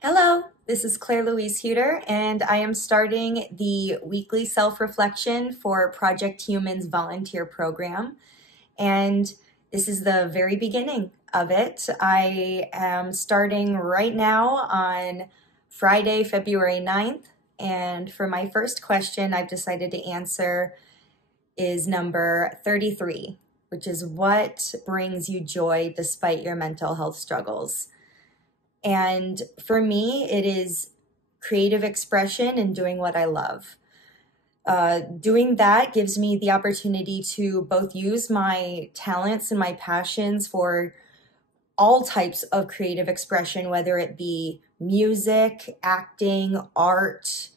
Hello, this is Claire Louise Huter, and I am starting the weekly self-reflection for Project Human's volunteer program. And this is the very beginning of it. I am starting right now on Friday, February 9th. And for my first question, I've decided to answer is number 33, which is what brings you joy despite your mental health struggles? And for me, it is creative expression and doing what I love. Doing that gives me the opportunity to both use my talents and my passions for all types of creative expression, whether it be music, acting, art,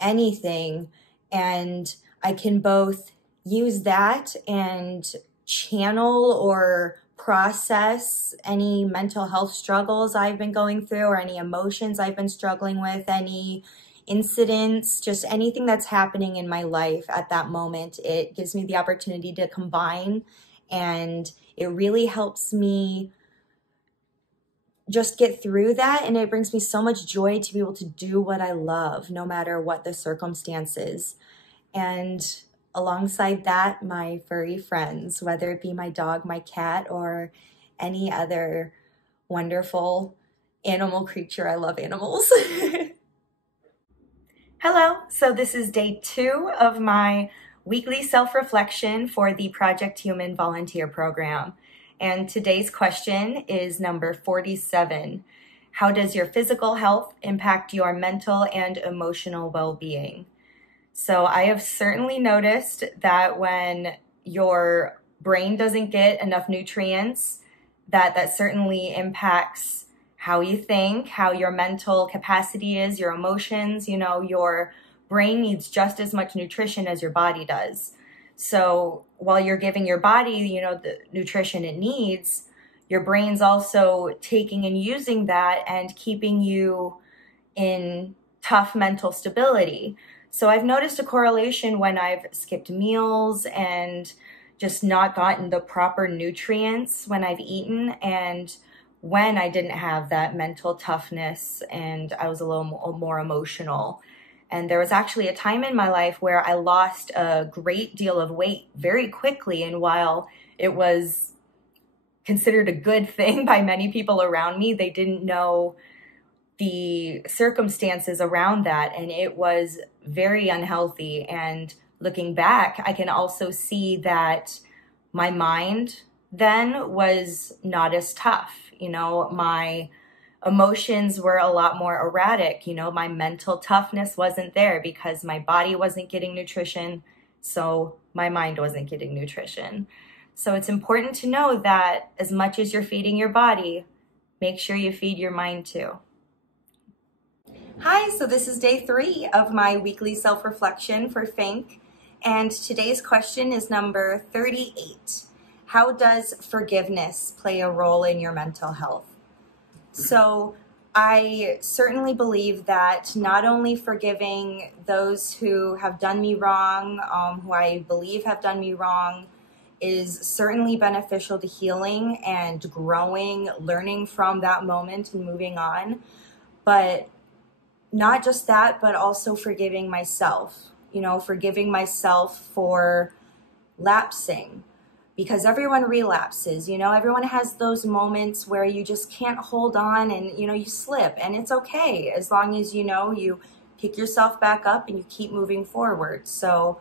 anything. And I can both use that and channel or process any mental health struggles I've been going through or any emotions I've been struggling with, any incidents, just anything that's happening in my life at that moment. It gives me the opportunity to combine, and it really helps me just get through that. And it brings me so much joy to be able to do what I love, no matter what the circumstances. And alongside that, my furry friends, whether it be my dog, my cat, or any other wonderful animal creature. I love animals. Hello, so this is day 2 of my weekly self-reflection for the Project Human volunteer program. And today's question is number 47. How does your physical health impact your mental and emotional well-being? So I have certainly noticed that when your brain doesn't get enough nutrients, that certainly impacts how you think, how your mental capacity is, your emotions. You know, your brain needs just as much nutrition as your body does. So while you're giving your body, the nutrition it needs, your brain's also taking and using that and keeping you in tough mental stability. So I've noticed a correlation when I've skipped meals and just not gotten the proper nutrients when I've eaten, and when I didn't have that mental toughness and I was a little more emotional. And there was actually a time in my life where I lost a great deal of weight very quickly. And while it was considered a good thing by many people around me, they didn't know the circumstances around that, and it was very unhealthy. And looking back, I can also see that my mind then was not as tough. My emotions were a lot more erratic. My mental toughness wasn't there because my body wasn't getting nutrition, so my mind wasn't getting nutrition. So it's important to know that as much as you're feeding your body, make sure you feed your mind too. Hi, so this is day 3 of my weekly self-reflection for Fink, and today's question is number 38. How does forgiveness play a role in your mental health? So I certainly believe that not only forgiving those who have done me wrong, who I believe have done me wrong, is certainly beneficial to healing and growing, learning from that moment and moving on, but not just that, but also forgiving myself, forgiving myself for lapsing, because everyone relapses. Everyone has those moments where you just can't hold on and, you slip, and it's okay as long as, you pick yourself back up and you keep moving forward. So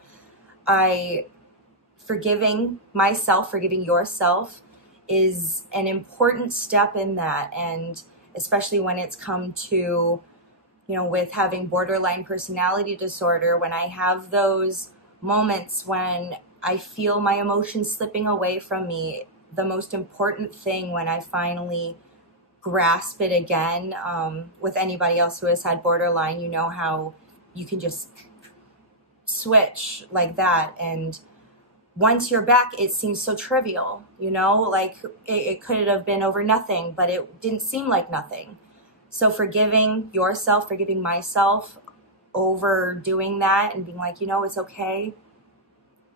forgiving myself, forgiving yourself is an important step in that. And especially when it's come to with having borderline personality disorder, when I have those moments when I feel my emotions slipping away from me, the most important thing when I finally grasp it again, with anybody else who has had borderline, how you can just switch like that. And once you're back, it seems so trivial, like it could have been over nothing, but it didn't seem like nothing. So forgiving yourself, forgiving myself over doing that and being like, it's okay.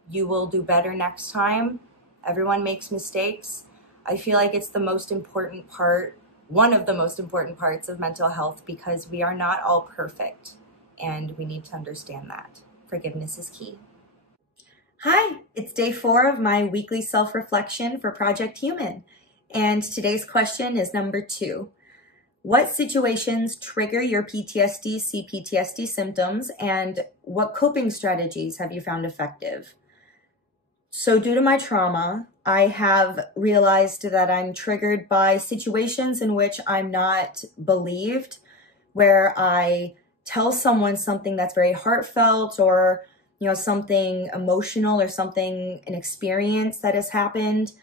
You will do better next time. Everyone makes mistakes. I feel like it's the most important part one of the most important parts of mental health, because we are not all perfect and we need to understand that. Forgiveness is key. Hi, it's day 4 of my weekly self-reflection for Project Human. And today's question is number 2. What situations trigger your PTSD, CPTSD symptoms, and what coping strategies have you found effective? So due to my trauma, I have realized that I'm triggered by situations in which I'm not believed, where I tell someone something that's very heartfelt, or something emotional, or an experience that has happened,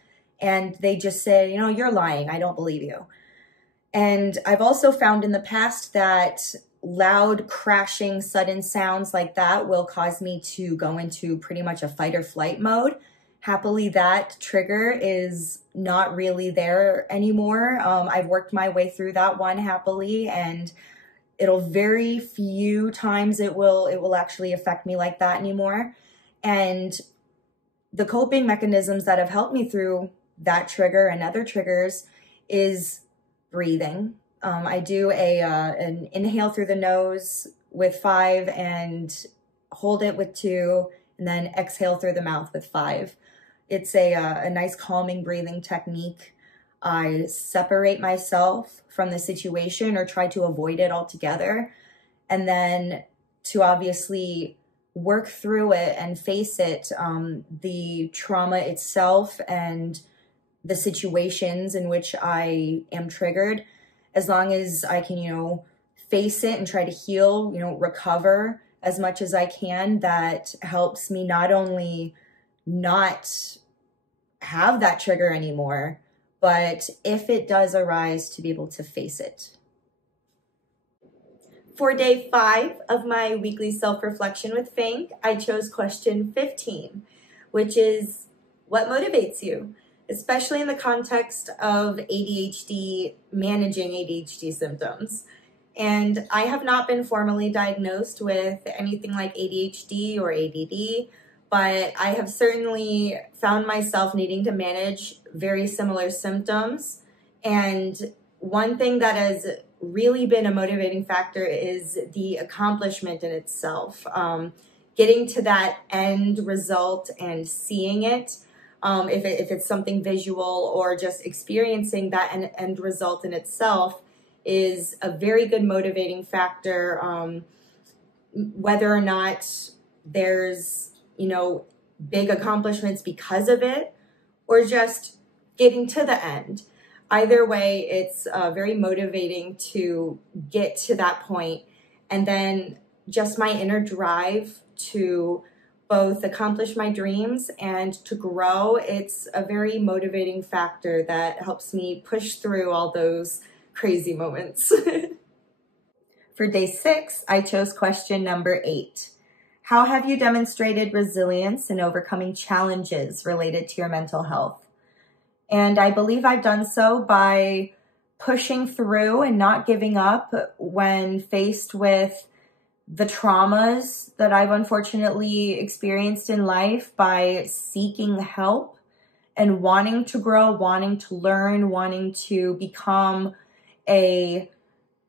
and they just say, you're lying, I don't believe you. And I've also found in the past that loud, crashing, sudden sounds like that will cause me to go into pretty much a fight or flight mode. Happily, that trigger is not really there anymore. I've worked my way through that one happily, and it'll very few times it will actually affect me like that anymore. And the coping mechanisms that have helped me through that trigger and other triggers is breathing. I do an inhale through the nose with 5 and hold it with 2, and then exhale through the mouth with 5. It's a nice calming breathing technique. I separate myself from the situation or try to avoid it altogether, and then to obviously work through it and face it, the trauma itself and the situations in which I am triggered. As long as I can, face it and try to heal, recover as much as I can, that helps me not only not have that trigger anymore, but if it does arise, to be able to face it. For day 5 of my weekly self-reflection with Fank, I chose question 15, which is, what motivates you? Especially in the context of ADHD, managing ADHD symptoms. And I have not been formally diagnosed with anything like ADHD or ADD, but I have certainly found myself needing to manage very similar symptoms. And one thing that has really been a motivating factor is the accomplishment in itself. Getting to that end result and seeing it, if it's something visual or just experiencing that end result in itself, is a very good motivating factor, whether or not there's, big accomplishments because of it, or just getting to the end. Either way, it's very motivating to get to that point. And then just my inner drive to both accomplish my dreams and to grow, it's a very motivating factor that helps me push through all those crazy moments. For day 6, I chose question number 8. How have you demonstrated resilience in overcoming challenges related to your mental health? And I believe I've done so by pushing through and not giving up when faced with the traumas that I've unfortunately experienced in life, by seeking help and wanting to grow, wanting to learn, wanting to become an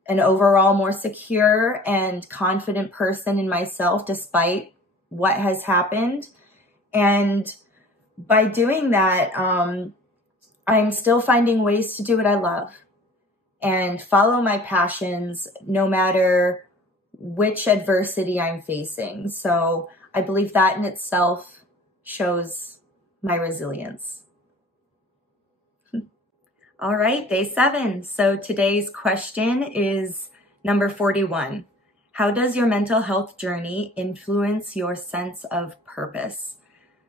overall more secure and confident person in myself despite what has happened. And by doing that, I'm still finding ways to do what I love and follow my passions no matter which adversity I'm facing. So I believe that in itself shows my resilience. All right, day 7. So today's question is number 41. How does your mental health journey influence your sense of purpose?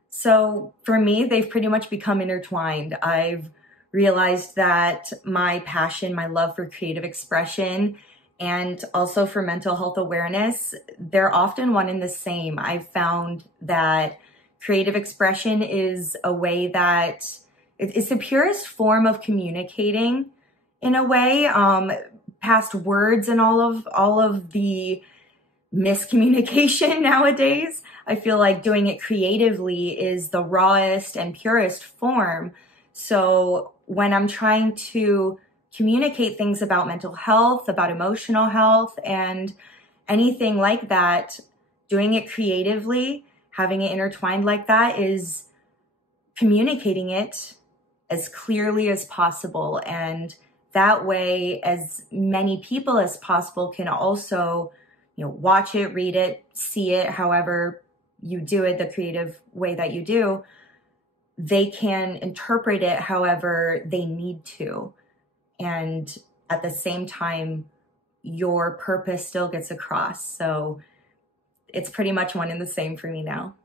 So for me, they've pretty much become intertwined. I've realized that my passion, my love for creative expression, and also for mental health awareness, they're often one and the same. I've found that creative expression is a way that it's the purest form of communicating in a way, past words and all of the miscommunication nowadays. I feel like doing it creatively is the rawest and purest form. So when I'm trying to communicate things about mental health, about emotional health, and anything like that, doing it creatively, having it intertwined like that, is communicating it as clearly as possible. And that way, as many people as possible can also, watch it, read it, see it, however you do it, the creative way that you do, they can interpret it however they need to. And at the same time, your purpose still gets across. So it's pretty much one and the same for me now.